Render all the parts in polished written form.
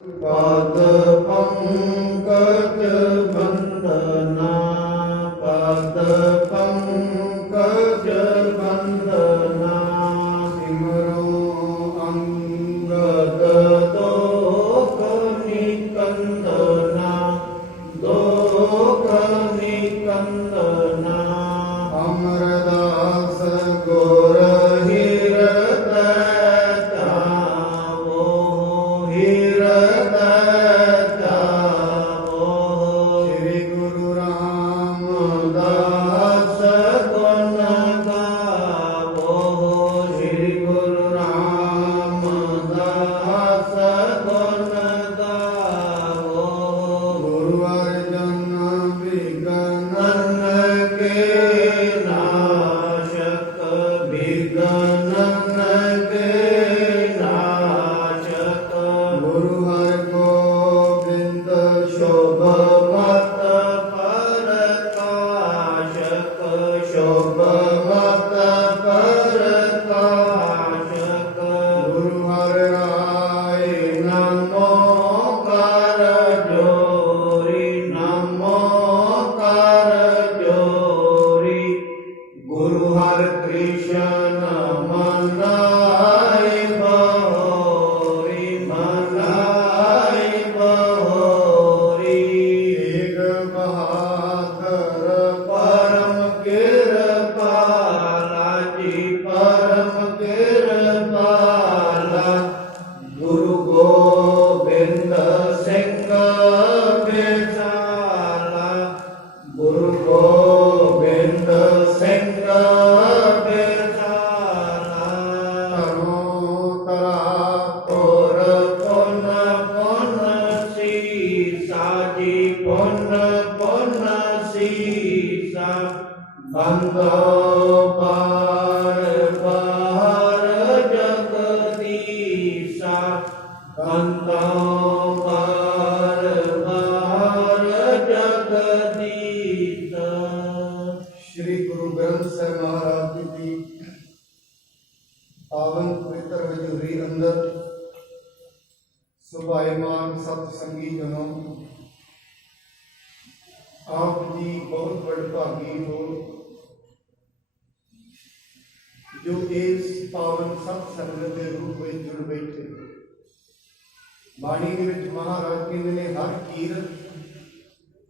पद पंकज बंदना पद पंकज बंदना सिमरो अंगद दोख निकंदना दोख निकंदना अमरदास गुर सुभायमान सतसंगी जनों, आप जी बहुत बड़भागी हो जो इस पावन सत्संग के रूप में जुड़ बैठे। बाणी के महाराज कहते ने हर कीरत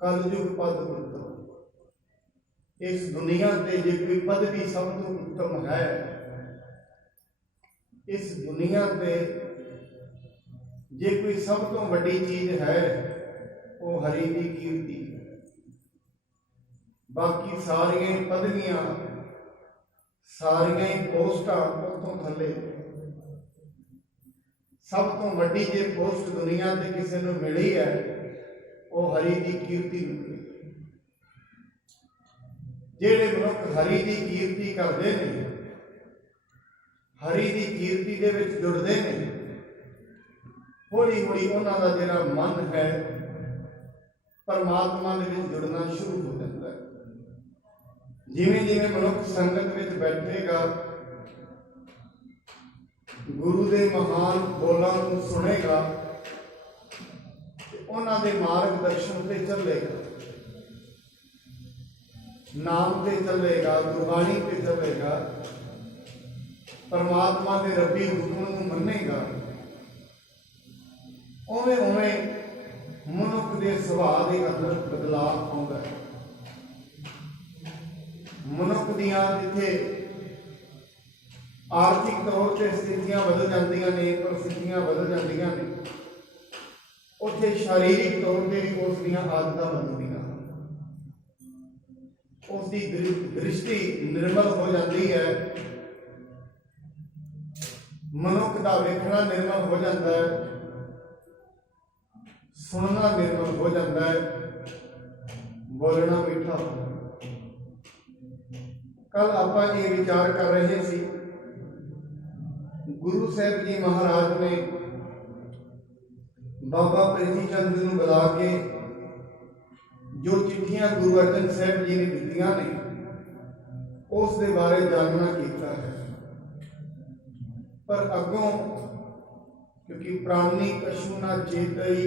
कलयुग पद उत्तम। इस दुनिया से जो कोई पद भी सब तो उत्तम है, इस दुनिया से जे कोई सब तो बड़ी चीज है वो हरि की कीर्ति है। बाकी सारिया पदवियां सारिया पोस्टा उतों थले। सब तो वड्डी जे पोस्ट दुनिया से किसी को मिली है वो हरि की कीर्ति मिली। जेड़े मनुख हरि की कीर्ति करते हैं, हरि की कीर्ति के विच जुड़ते हैं, हौली हौली उन्हों का जिहड़ा मन है परमात्मा के जुड़ना शुरू हो जाता है। जिमें जिमें मनुख संगत में बैठेगा, गुरु के महान बोलों को सुनेगा, उन्हों के मार्गदर्शन से चलेगा, नाम से चलेगा, गुरबाणी से चलेगा, परमात्मा के रब्बी हुक्म को मनेगा। उवें उवें मनुख के सुभाव के अंदर बदलाव आता है। मनुख दियां जिथे आर्थिक तौर पर स्थितियां बदल जांदियां ने, परिस्थितियां बदल जांदियां ने, उत्थे शारीरिक तौर पर भी उस दियां आदतां बदलदियां, उसकी दृष्टि निर्मल हो जाती है, मनुख का वेखना निर्मल हो जाता है, सुनना निर्मल हो जाता है, बोलना मीठा हो। कल आप ये विचार कर रहे थे, गुरु साहब जी महाराज ने बाबा प्रीति चंद को बुला के जो चिट्ठियां गुरु अर्जन साहब जी ने दित्तियां ने उस दे बारे जानना किया है। पर अगों क्योंकि प्राणी कछु ना चेतई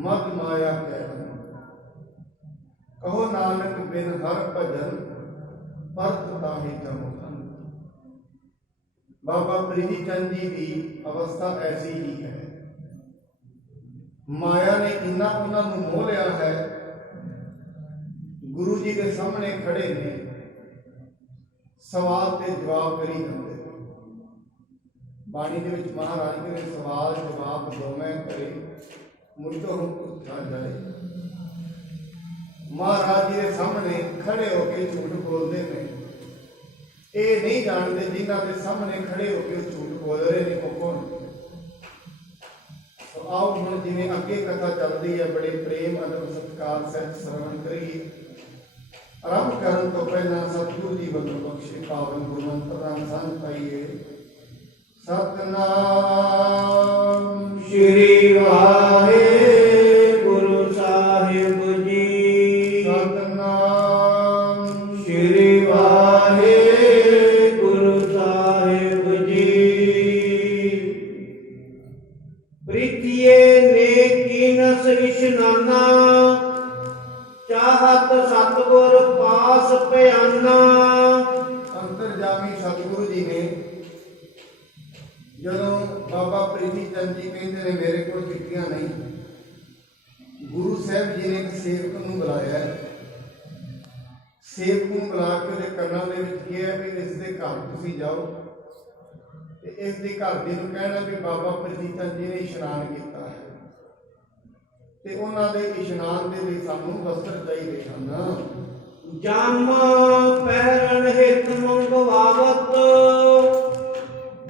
मद माया कहन। कहो नानक बिन हर भजन परत ताहि जम धन। बाबा प्रीति चंद जी की अवस्था ऐसी ही है। माया ने इन्ना उन्होंने मोह लिया है, गुरु जी के सामने खड़े ने सवाल ते जवाब करी जाते। बाणी के महाराज ने सवाल जवाब दोवें करे मुझ तो हम पूछा जाए। महाराज जी के सामने खड़े होके झूठ बोलते हैं। ये नहीं जानते जिन्हों के सामने खड़े होकर झूठ बोल रहे हैं वो कौन। तो आओ हम जिन्हें अगे कथा चलती है बड़े प्रेम अदब सत्कार सहित श्रवण करिए। आरंभ करने तो पहला सतगुरु जी वालों बख्शे पावन गुरमंत्र का संग पाइए। सतनाम श्री वाहे गुरु साहिब जी। सतनाम श्री वाहे गुरु साहिब जी। प्रीतिये ने कीनस इशनाना, चाहत सतगुर पास प्याना। अंतरजामी सतगुरु जी ने ਜਦੋਂ बाबा प्रीति चंद जी कहते हैं मेरे को चिट्ठियां नहीं, गुरु साहब जी ने एक सेवक को बुलाया। सेवक को बुला के ਉਹਦੇ ਕੰਨਾਂ ਦੇ ਵਿੱਚ ਕਿਹਾ ਵੀ ਇਸ ਦੇ ਘਰ ਤੁਸੀਂ ਜਾਓ ਤੇ ਇਸ ਦੇ ਘਰ ਦੇ ਨੂੰ ਕਹਿਣਾ ਵੀ ਬਾਬਾ प्रीति चंद जी ने ਇਸ਼ਨਾਨ ਕੀਤਾ ਹੈ ਤੇ ਉਹਨਾਂ ਦੇ ਇਸ਼ਨਾਨ ਦੇ ਲਈ ਸਾਨੂੰ ਵਸਤਰ ਚਾਹੀਦੇ ਹਨ। ਜਮ ਪਹਿਰਨ ਹਿਤ ਮੰਗਵਾਵਤ,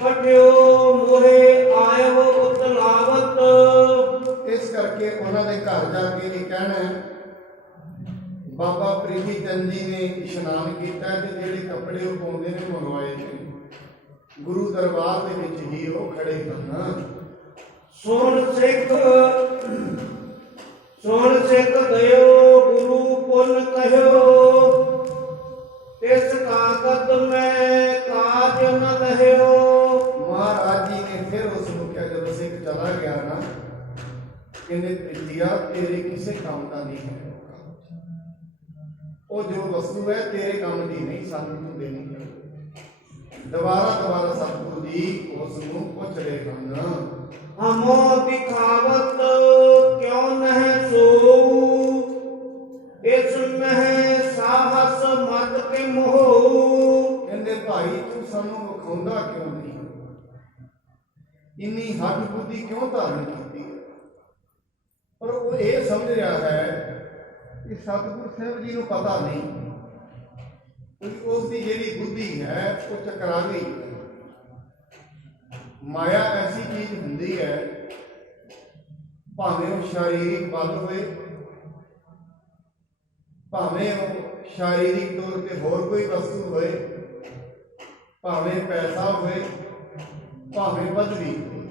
ਪਟਿਓ ਮੋਹੇ ਆਇਓ ਉਤਲਾਵਤ। इस करके उन्होंने घर जाके ये कहना है बाबा प्रीति चंद जी ने इशनान किया ते जेडे कपड़े वो पाउंदे ने मंगवाए ने गुरु दरबार दे विच ही वो खड़े करन। सुन सिख दयो गुरु पुन कहो, इस कागत में काज न लह्यो। महाराज जी ने फिर उसको क्या जब सिख चला गया ना कहने प्रीतिया तेरे किसी काम का नहीं है, वो जो वस्तु है तेरे काम की नहीं सानू तू देनी है। दोबारा सतगुरु जी उसको पूछ रहे हैं हमो दिखावत क्यों नह सोऊ, इसमें साहस मत के मोह। कहते भाई तू सानू विखाउंदा क्यों नहीं, इन्नी हट बुद्धि क्यों धारण की है। पर वो ये समझ रहा है कि सतगुरु साहब जी को पता नहीं, क्योंकि उसकी जी बुद्धि है वो चकरा गई है। माया ऐसी चीज होंगी है भावें वो शारीरिक बल होए, भावें वो शारीरिक तौर पर होर कोई वस्तु होए, भावें पैसा होए, भावें पदवी होए,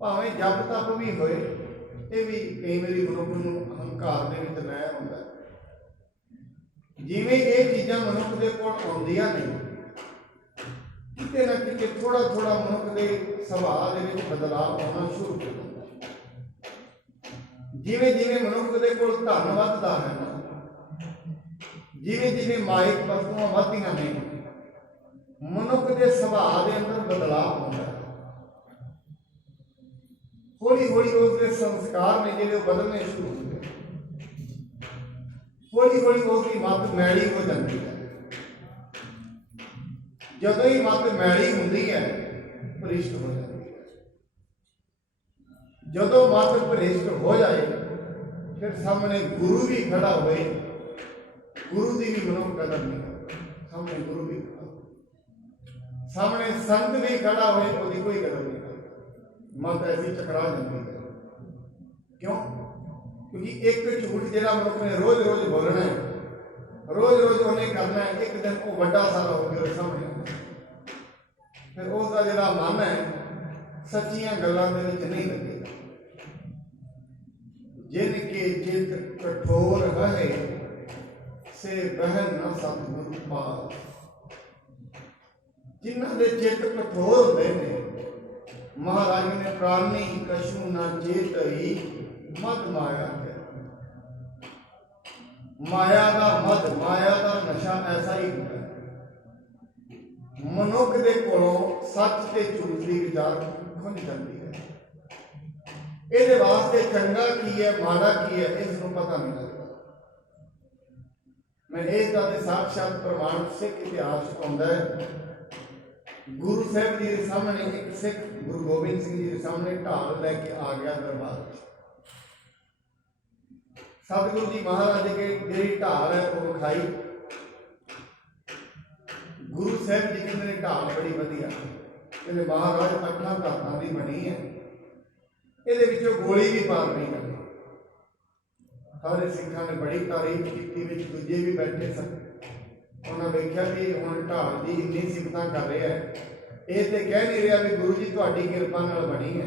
भावें जप तप भी होए। ये भी कई बारी मनुख नूं अहंकार दे विच लै आउंदा है। जिवें ये चीज़ां मनुख दे कोल आउंदियां नहीं, किते ना किते थोड़ा थोड़ा मनुख के सुभाअ दे विच बदलाव आना शुरू हो जाता है। जिवें जिवें मनुख दे कोल धन वधदा है ना, जिवें जिवें माइक वस्तुआं वधदियां ने, मनुख के सुभाअ दे अंदर बदलाव आउंदा है। हौली हौली उसके संस्कार ने जिहड़े बदलने शुरू होते, हौली हौली उसकी मत मैली हो जाती है। जदों ही मत मैली होती है भ्रिष्ट हो जाती है। जदों मत भ्रिष्ट हो जाए फिर सामने गुरु भी खड़ा होए, गुरु की भी मनुख कदर नहीं करता। सामने गुरु भी खड़ा हो, सामने संत भी खड़ा होए, उसकी कोई कदर नहीं करता। मत ऐसी चकरा जाती है। क्यों? क्योंकि एक झूठ जिहड़ा मनुख ने रोज रोज बोलना है, रोज रोज उन्हें करना है, एक दिन वो बड़ा सारा हो गया सामने आना। फिर उसका जिहड़ा मन है सच्चियां गल्लां दे विच नहीं लगेगा। जिनके चित कठोर रहे से बहन न सतगुरु पास। जिन्हां दे चित कठोर होंदे ने महाराज ने प्राणी कछु न चेतई मद माया है। माया का मद, माया का नशा ऐसा ही होता है। मनुख के कोलों सच ते झूठ की विचार खुंझ जाती है। ये वास्ते चंगा की है माड़ा की है इसको पता नहीं लगता। मैं इस गल के साक्षात प्रमाण सिख इतिहास आउंदा है। गुरु साहब जी के सामने एक सिख गुरु गोबिंद सिंह जी के सामने ढाल लेके आ गया दरबार। सतगुरु जी महाराज के जी ढाल है वो विखाई। गुरु साहब जी कहते ढाल बड़ी वधिया, कहते महाराज अठां धातां दी बनी है, ਇਹਦੇ ਵਿੱਚੋਂ ਗੋਲੀ ਵੀ ਪਾਰ नहीं करनी। ਸਾਰੇ ਸਿੱਖਾਂ ਨੇ ਬੜੀ ਤਾਰੀਫ ਕੀਤੀ, ਵਿੱਚ ਦੂਜੇ ਵੀ ਬੈਠੇ ਸਨ। ਉਹਨਾਂ ਵੇਖਿਆ ਵੀ ਹੁਣ ਢਾਲ ਦੀ ਇੰਨੀ ਸਿਫਤਾਂ ਕਰ ਰਿਹਾ ਹੈ, ਇਹ ਤੇ ਕਹਿ ਨਹੀਂ ਰਿਹਾ ਵੀ ਗੁਰੂ ਜੀ ਤੁਹਾਡੀ ਕਿਰਪਾ ਨਾਲ ਬਣੀ ਹੈ,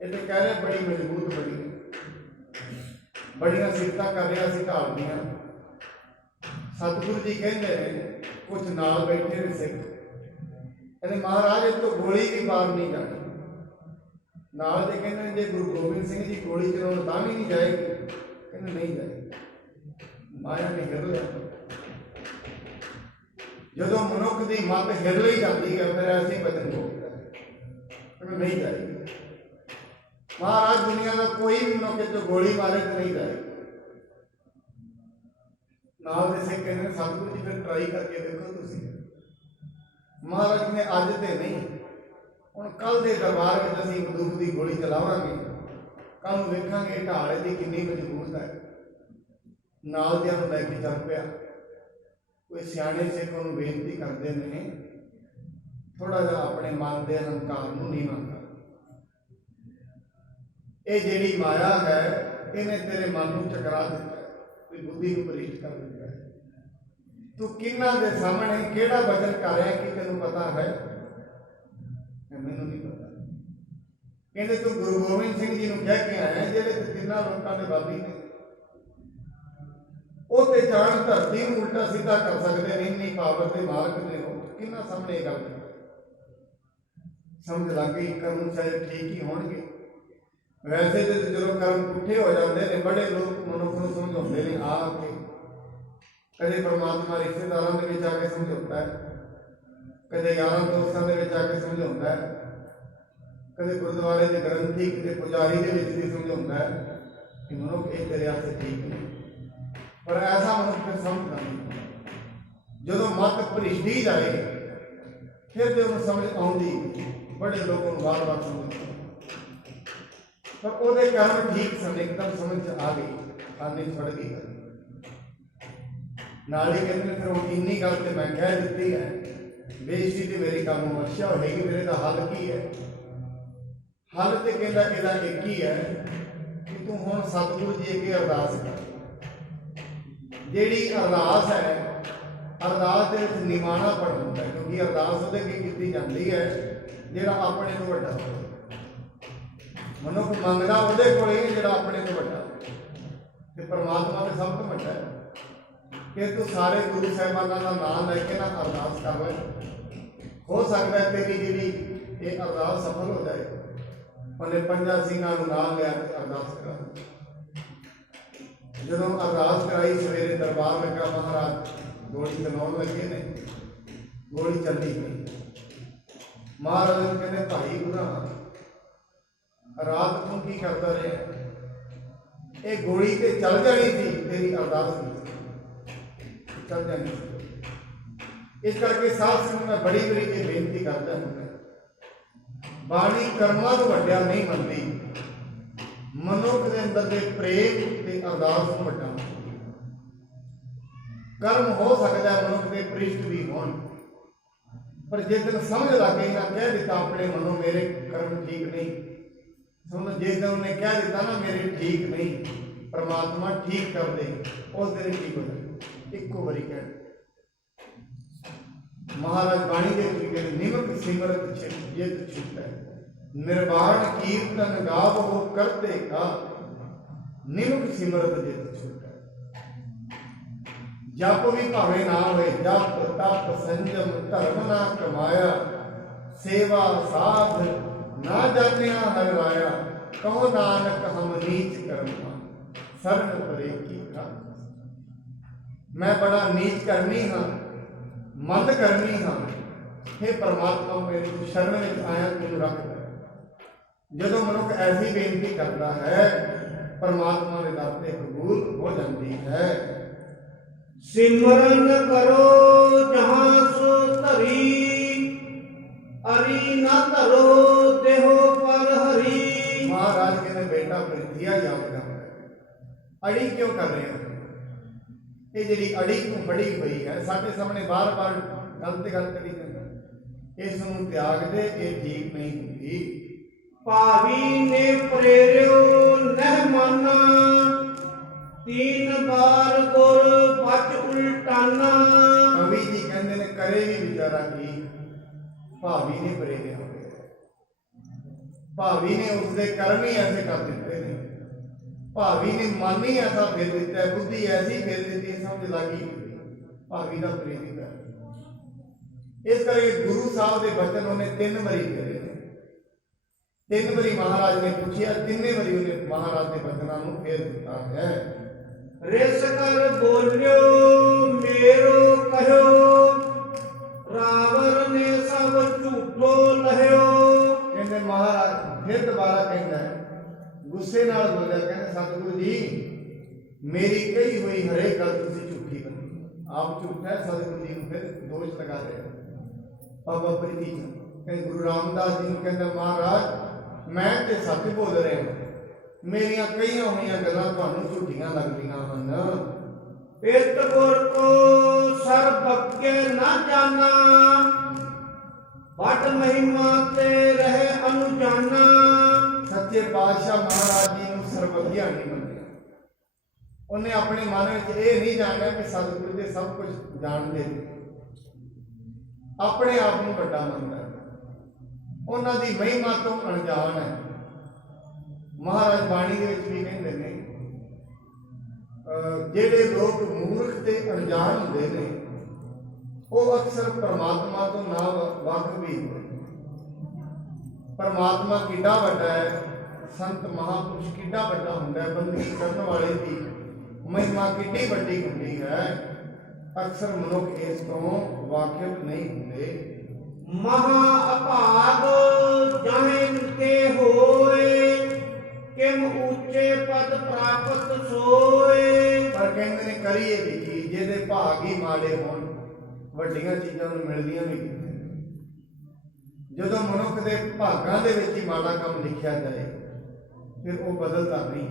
ਇਹ ਤੇ ਕਹਿ ਰਿਹਾ ਬੜੀ ਮਜ਼ਬੂਤ ਬਣੀ ਹੈ। ਬੜੀਆਂ ਸਿਫਤਾਂ ਕਰ ਰਿਹਾ ਸੀ ਢਾਲ ਦੀਆਂ। ਸਤਿਗੁਰੂ ਜੀ ਕਹਿੰਦੇ ਨੇ ਕੁਝ ਨਾਲ ਬੈਠੇ ਨੇ ਸਿੱਖ, ਕਹਿੰਦੇ ਮਹਾਰਾਜ ਇਹ ਤੋਂ ਗੋਲੀ ਵੀ ਪਾਰ ਨਹੀਂ ਜਾਣੀ। ਨਾਲ ਦੇ ਕਹਿੰਦੇ ਜੇ ਗੁਰੂ ਗੋਬਿੰਦ ਸਿੰਘ ਜੀ ਗੋਲੀ ਚਲਾਉਣ ਤਾਂ ਵੀ ਨਹੀਂ ਜਾਏਗੀ, ਕਹਿੰਦੇ ਨਹੀਂ ਜਾਏਗੀ। ਮਾਇਆ ਨੇ ਹਿਰ ਲਿਆ। ਜਦੋਂ ਮਨੁੱਖ ਦੀ ਮੱਤ ਹਿਰ ਲਈ ਜਾਂਦੀ ਹੈ ਫਿਰ ਐਸੇ ਬਚਨ ਬੋਲਦਾ ਹੈ, ਕਹਿੰਦੇ ਨਹੀਂ ਜਾਏਗੀ। ਮਹਾਰਾਜ ਦੁਨੀਆ ਦਾ ਕੋਈ ਵੀ ਮਨੁੱਖ ਜੋ ਗੋਲੀ ਮਾਰੇ ਤਾਂ ਨਹੀਂ ਜਾਏਗੀ। ਨਾਲ ਦੇ ਸਿੱਖ ਕਹਿੰਦੇ ਸਤਿਗੁਰੂ ਜੀ ਫਿਰ ਟਰਾਈ ਕਰਕੇ ਦੇਖੋ ਤੁਸੀਂ। ਮਹਾਰਾਜ ਨੇ ਅੱਜ ਤੇ ਨਹੀਂ, ਹੁਣ ਕੱਲ ਦੇ ਦਰਬਾਰ ਵਿੱਚ ਅਸੀਂ ਬੰਦੂਕ ਦੀ ਗੋਲੀ ਚਲਾਵਾਂਗੇ, ਕੱਲ ਨੂੰ ਵੇਖਾਂਗੇ ਢਾਲ ਦੀ ਕਿੰਨੀ ਮਜ਼ਬੂਤ ਹੈ। ਨਾਲ ਦਿਆਂ ਨੂੰ ਲੈ ਕੇ ਚੱਲ ਪਿਆ। ਕੋਈ ਸਿਆਣੇ ਸਿੱਖ ਉਹਨੂੰ ਬੇਨਤੀ ਕਰਦੇ ਨੇ ਥੋੜਾ ਜਿਹਾ ਆਪਣੇ ਮਨ ਦੇ ਹੰਕਾਰ ਨੂੰ ਨਹੀਂ ਮੰਨਦਾ। ਇਹ ਜਿਹੜੀ ਮਾਇਆ ਹੈ ਇਹਨੇ ਤੇਰੇ ਮਨ ਨੂੰ ਚਕਰਾ ਦਿੱਤਾ, ਕੋਈ ਬੁੱਧੀ ਨੂੰ ਭ੍ਰਿਸ਼ਟ ਕਰ ਦਿੱਤਾ ਹੈ। ਤੂੰ ਕਿਹਨਾਂ ਦੇ ਸਾਹਮਣੇ ਕਿਹੜਾ ਵਚਨ ਕਰ ਰਿਹਾ ਕਿ ਤੈਨੂੰ ਪਤਾ ਹੈ? ਮੈਨੂੰ ਨਹੀਂ ਪਤਾ। ਕਹਿੰਦੇ ਤੂੰ ਗੁਰੂ ਗੋਬਿੰਦ ਸਿੰਘ ਜੀ ਨੂੰ ਕਹਿ ਕੇ ਆਇਆ ਜਿਹੜੇ ਤਿੰਨਾਂ ਲੋਕਾਂ ਦੇ ਬਾਬੀ ਨੇ, ਉਹ ਤੇ ਜਾਣ ਧਰਤੀ ਨੂੰ ਉਲਟਾ ਸਿੱਧਾ ਕਰ ਸਕਦੇ ਨੇ, ਇੰਨੀ ਪਾਵਰ ਦੇ ਮਾਲਕ ਨੇ ਉਹ। ਕਿਹਨਾਂ ਸਾਹਮਣੇ ਇਹ ਗੱਲ ਸਮਝ ਲੱਗ ਗਈ। ਕਰਮ ਚਾਹੇ ਠੀਕ ਹੀ ਹੋਣਗੇ। ਵੈਸੇ ਤੇ ਜਦੋਂ ਕਰਮ ਪੁੱਠੇ ਹੋ ਜਾਂਦੇ ਨੇ ਬੜੇ ਲੋਕ ਮਨੁੱਖ ਨੂੰ ਸਮਝਾਉਂਦੇ ਨੇ ਆ ਕੇ, ਕਦੇ ਪਰਮਾਤਮਾ ਰਿਸ਼ਤੇਦਾਰਾਂ ਦੇ ਵਿੱਚ ਆ ਕੇ ਸਮਝਾਉਂਦਾ ਹੈ, ਕਦੇ ਯਾਰਾਂ ਦੋਸਤਾਂ ਦੇ ਵਿੱਚ ਆ ਕੇ ਸਮਝਾਉਂਦਾ ਹੈ, ਕਦੇ ਗੁਰਦੁਆਰੇ ਦੇ ਗ੍ਰੰਥੀ ਕਿਤੇ ਪੁਜਾਰੀ ਦੇ ਵਿੱਚ ਵੀ ਸਮਝਾਉਂਦਾ ਹੈ ਕਿ ਮਨੁੱਖ ਇਹ ਤੇਰੇ ਵਾਸਤੇ ਠੀਕ ਨਹੀਂ। ਪਰ ਐਸਾ ਮਨੁੱਖ ਫਿਰ ਸਮਝਦਾ ਨਹੀਂ। ਜਦੋਂ ਮੱਤ ਭ੍ਰਿਸ਼ਟੀ ਜਾਏ ਫਿਰ ਤੇ ਉਹਨੂੰ ਸਮਝ ਆਉਂਦੀ। ਬੜੇ ਲੋਕਾਂ ਨੂੰ ਵਾਰ-ਵਾਰ ਸਮਝਾਉਂਦਾ ਪਰ ਉਹਦੇ ਕਰਮ ਠੀਕ ਸਨ, ਇੱਕਦਮ ਸਮਝ ਚ ਆ ਗਈ, ਖਾਨੇ ਛੱਡ ਗਈ। ਨਾਲ ਹੀ ਕਹਿੰਦੇ ਫਿਰ ਹੁਣ ਇੰਨੀ ਗੱਲ ਤੇ ਮੈਂ ਕਹਿ ਦਿੱਤੀ ਹੈ, ਬੇਇੱਜ਼ਤੀ ਤੇ ਮੇਰੀ ਕੰਮ ਬਖਸ਼ਿਆ ਹੋਏਗੀ, ਮੇਰੇ ਦਾ ਹੱਲ ਕੀ ਹੈ? ਹੱਲ ਤੇ ਕਹਿੰਦਾ ਇਹਦਾ ਇੱਕ ਹੀ ਹੈ ਕਿ ਤੂੰ ਹੁਣ ਸਤਿਗੁਰੂ ਜੀ ਅੱਗੇ ਅਰਦਾਸ ਕਰ। ਜਿਹੜੀ ਅਰਦਾਸ ਹੈ, ਅਰਦਾਸ ਦੇ ਵਿੱਚ ਨਿਮਾਣਾ ਪੜ ਹੁੰਦਾ, ਕਿਉਂਕਿ ਅਰਦਾਸ ਉਹਦੇ ਅੱਗੇ ਕੀਤੀ ਜਾਂਦੀ ਹੈ ਜਿਹੜਾ ਆਪਣੇ ਤੋਂ ਵੱਡਾ ਹੋਵੇ। ਮਨੁੱਖ ਮੰਗਦਾ ਉਹਦੇ ਕੋਲ ਹੀ ਜਿਹੜਾ ਆਪਣੇ ਤੋਂ ਵੱਡਾ, ਤੇ ਪਰਮਾਤਮਾ ਤੇ ਸਭ ਤੋਂ ਵੱਡਾ ਹੈ। ਕਿ ਤੂੰ ਸਾਰੇ ਗੁਰੂ ਸਾਹਿਬਾਨਾਂ ਦਾ ਨਾਮ ਲੈ ਕੇ ਨਾ ਅਰਦਾਸ ਕਰ ਲੈ, ਹੋ ਸਕਦਾ ਹੈ ਤੇਰੀ ਜਿਹੜੀ ਇਹ ਅਰਦਾਸ ਸਫਲ ਹੋ ਜਾਏ। ਉਹਨੇ ਪੰਜਾਂ ਸਿੰਘਾਂ ਨੂੰ ਨਾਲ ਲਿਆ ਕੇ ਅਰਦਾਸ ਕਰਾ। ਜਦੋਂ ਅਰਦਾਸ ਕਰਾਈ ਸਵੇਰੇ ਦਰਬਾਰ ਲੱਗਾ, ਮਹਾਰਾਜ ਗੋਲੀ ਚਲਾਉਣ ਲੱਗੇ ਨੇ, ਗੋਲੀ ਚੱਲੀ ਗਈ। ਮਹਾਰਾਜ ਨੂੰ ਕਹਿੰਦੇ ਭਾਈ ਗੁਰਾਂ ਰਾਤ ਨੂੰ ਕੀ ਕਰਦਾ ਰਿਹਾ? ਇਹ ਗੋਲੀ ਤੇ ਚੱਲ ਜਾਣੀ ਸੀ, ਤੇਰੀ ਅਰਦਾਸ ਦੀ ਚੱਲ ਜਾਣੀ ਸੀ। ਇਸ ਕਰਕੇ ਸਾਧ ਸੰਗਤ ਮੈਂ ਬੜੀ ਬੜੀ ਇਹ ਬੇਨਤੀ ਕਰਦਾ ਹਾਂ, ਬਾਣੀ ਕਰਮਾਂ ਨੂੰ ਵੱਡਿਆ ਨਹੀਂ ਮੰਨਦੀ, ਮਨੁੱਖ ਦੇ ਅੰਦਰ ਦੇ ਪ੍ਰੇਮ ਤੇ ਅਰਦਾਸ ਨੂੰ ਵੱਡਾ। ਕਰਮ ਹੋ ਸਕਦਾ ਹੈ ਮਨੁੱਖ ਦੇ ਪ੍ਰਿਸ਼ਟ ਵੀ ਹੋਣ, ਪਰ ਜੇ ਦਿਨ ਸਮਝ ਲੱਗ ਗਈ ਨਾ, ਕਹਿ ਦਿੱਤਾ ਆਪਣੇ ਮਨੋਂ ਮੇਰੇ ਕਰਮ ਠੀਕ ਨਹੀਂ, ਸਮਝ ਜੇ ਦਿਨ ਉਹਨੇ ਕਹਿ ਦਿੱਤਾ ਨਾ ਮੇਰੇ ਠੀਕ ਨਹੀਂ, ਪਰਮਾਤਮਾ ਠੀਕ ਕਰ ਦੇ, ਉਸ ਦਿਨ ਠੀਕ ਹੋ ਜਾਏ। ਇੱਕੋ ਵਾਰੀ ਕਹਿ ਮਹਾਰਾਜ ਬਾਣੀ ਦੇ ਵਿੱਚ ਕਹਿੰਦੇ ਨਿਮਕ ਸਿਮਰਤ ਜਿਤ ਛੁਟੈ, ਨਿਰਵਾਣ ਕੀਰਤਨ ਗਾਵੋ ਕਰਤੇ ਕਾ, ਨਿਮਕ ਸਿਮਰਤ ਜਿਤ ਛੁਟੈ। ਜਪ ਵੀ ਭਾਵੇਂ ਨਾ ਹੋਏ, ਜਪ ਤਪ ਸੰਜਮ ਧਰਮ ਨਾ ਕਮਾਇਆ, ਸੇਵਾ ਸਾਧ ना जानिया हरवाया, कहो नानक हम नीच कर्मा, शरण परे की खा। मैं बड़ा नीच करनी हाँ, मंद करनी हाँ, हे परमात्मा मेरे को शरण में आया तेन रख ले। ਜਦੋਂ ਮਨੁੱਖ ਐਸੀ ਬੇਨਤੀ ਕਰਦਾ ਹੈ परमात्मा के दर ते कबूल हो जाती है। सिमरन करो जहाँ सो धरी, अरी न धरो देहो पर हरी। महाराज कहते बेटा प्रीतिया याद कर, अड़ी क्यों कर रहे हो? ये जी अड़ी को फड़ी हुई है साढ़े सामने बार बार गलत गल करी जाता, इसनूं त्याग दे, ये ठीक नहीं होती। भावी ने प्रेरियो नह माना, तीन बार गुर बच उल्टाना। कवि जी कहते ने करे भी बेचारा की, भावी ने प्रेरिया, भावी ने उसके कर्म ही ऐसे कर दिते ने, भावी ने मन ही ऐसा फेर दिता है, बुद्धि ऐसी फेर दी, समझ लगी भावी का प्रेरित है। इस करके गुरु साहब के वचन उन्हें 3 बारी फेरे, 3 बारी महाराज ने पूछा, 3 बारी उन्हें महाराज के वचनों को फेर दिता है। रिस कर बोलियो मेरो कहो, रावण ने सब झूठो लह्यो। कहते महाराज फिर दोबारा कहता है, गुस्से नाल बोलिया, कहते सतगुरु जी मेरी कही हुई हरेक गल तुसीं झूठी बनी, आप झूठा है, सतगुरु जी को फिर दोष लगा रहे हो। बाबा प्रीति कहते गुरु रामदास जी को कहते महाराज मैं ते सच बोल रहा हूं, मेरिया कई हुई गल्लां तुहानूं झूठियां लगदियां हन। पित गुर को सर्वज्ञ न जाना, बट महिमा ते रहे अनुजाना। सच्चे पातशाह महाराज जी को सर्वज्ञ नहीं मनया, उन्हें अपने मन में यह नहीं जानना कि सतगुरु जी सब कुछ जानते हैं, अपने आप को बड़ा मनता है, उन्हों की महिमा तो अनजान है। महाराज बाणी के भी कहते हैं जेडे लोग मूर्ख ते अनजान होंदे ने वो अक्सर परमात्मा तो ना वाकफ भी होंदे। परमात्मा किड्डा वड्डा है, संत महापुरुष किड्डा वड्डा हुंदा है, बंदगी करने वाले की महिमा किड्डी वड्डी हुंदी है, अक्सर मनुख इस तो वाकिफ नहीं होंदे। महा अभाग जाहिन के होए, किम ऊंचे पद प्राप्त सोए। पर कहते ने करिए भी की, जेदे भाग ही माड़े होण वड्डियां चीज़ां नूं मिलदियां भी कित्थे। जदों मनुख दे भागां दे विच ही माड़ा काम लिखिया जाए फिर वो बदलता नहीं,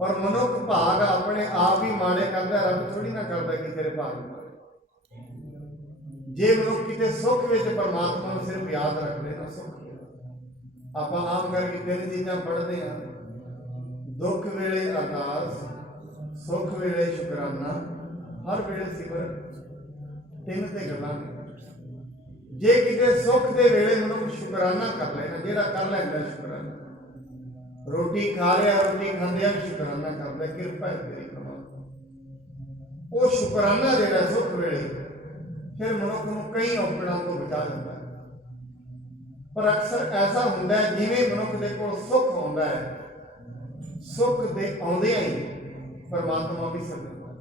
पर मनुख भाग अपने आप ही माड़े करदा, रब थोड़ी ना करदा कि तेरे भाग माड़े। जे मनुख किते सुख विच परमात्मा नूं सिर्फ याद रखदे ना सुख। आपां आम करके 3 चीज़ां पढ़दे हां, दुख वेले अरदास, सुख वेले शुकराना, हर वेले सिमरन। 3 ते गल्लां जे किते सुख दे वेले मनुख शुकराना कर लेना, जेड़ा कर लैंदा शुकराना, रोटी खा रहा रोटी खांदियां भी शुकराना करदा, किरपा है तेरी परमात्मा। वो शुकराना जेड़ा सुख वेले फिर मनुख नूं कई औकड़ां तो बचा दिंदा है। पर अक्सर ऐसा हुंदा है जिवें मनुख दे कोल सुख आउंदा है, सुख दे आउंदियां ही परमात्मा भी सददा,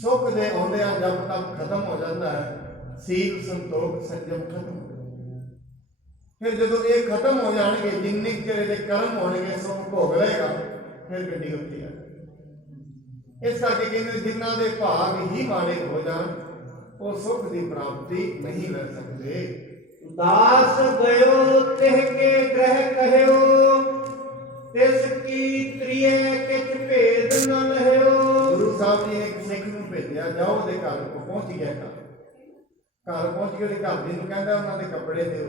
सुख दे आउंदियां जब तक खत्म हो जाता है, सील संतोख संयम खत्म हो जाता। फिर जदों ये खत्म हो जाएंगे, जिन्ने चेरे दे कर्म होणगे सुख भोग लेगा, फिर गड्डी उत्ते आ। इस करके कहते जिन्हां दे भाग ही माड़े हो जाण वो सुख की प्राप्ति नहीं ले सकते। दास गयो तिह के ग्रह कहयो, तिसकी त्रिय किछ भेद न लह्यो। गुरु साहब जी ने एक सिख नूं भेजिया, जाओ दे घर को पहुंच गया, घर पहुंच के घर दी नूं कहंदा उन्हां दे कपड़े दिओ।